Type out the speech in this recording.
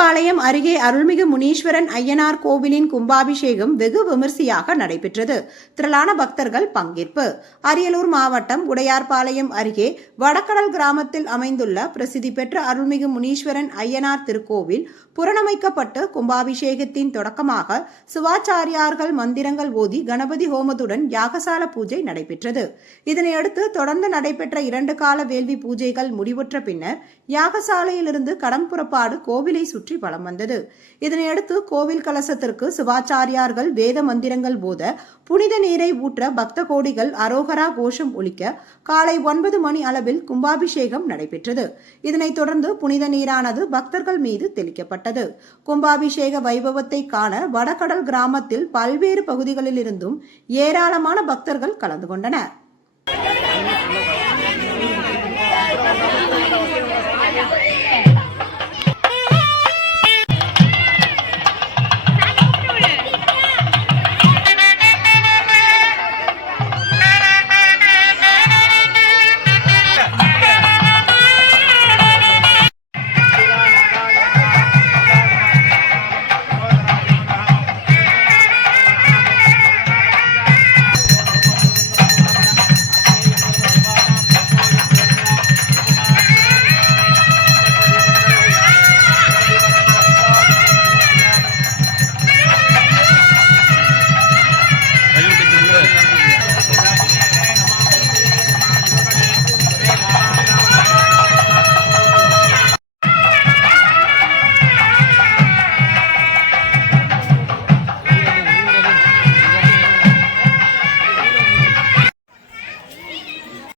உடையார்பாளையம் அருகே அருள்மிகு முனீஸ்வரன் ஐயனார் கோவிலின் கும்பாபிஷேகம் வெகு விமரிசையாக நடைபெற்றது. திரளான பக்தர்கள் பங்கேற்பு. அரியலூர் மாவட்டம் உடையார்பாளையம் அருகே வடகடல் கிராமத்தில் அமைந்துள்ள பிரசித்தி பெற்ற அருள்மிகு முனீஸ்வரன் ஐயனார் திருக்கோவில் புரணமைக்கப்பட்டு கும்பாபிஷேகத்தின் தொடக்கமாக சிவாச்சாரியார்கள் மந்திரங்கள் ஓதி கணபதி ஹோமத்துடன் யாகசால பூஜை நடைபெற்றது. இதனையடுத்து தொடர்ந்து நடைபெற்ற 2 கால வேள்வி பூஜைகள் முடிவுற்ற பின்னர் யாகசாலையிலிருந்து கடம் புறப்பாடு கோவிலை சுற்றி வலம் வந்தது. இதனையடுத்து கோவில் கலசத்திற்கு சிவாச்சாரியார்கள் வேத மந்திரங்கள் போத புனித நீரை ஊற்ற பக்த கோடிகள் அரோகரா கோஷம் ஒலிக்க காலை 9 மணி அளவில் கும்பாபிஷேகம் நடைபெற்றது. இதனைத் தொடர்ந்து புனித நீரானது பக்தர்கள் மீது தெளிக்கப்பட்டது. கும்பாபிஷேக வைபவத்தை காண வடகடல் கிராமத்தில் பல்வேறு பகுதிகளிலிருந்தும் ஏராளமான பக்தர்கள் கலந்து கொண்டனர்.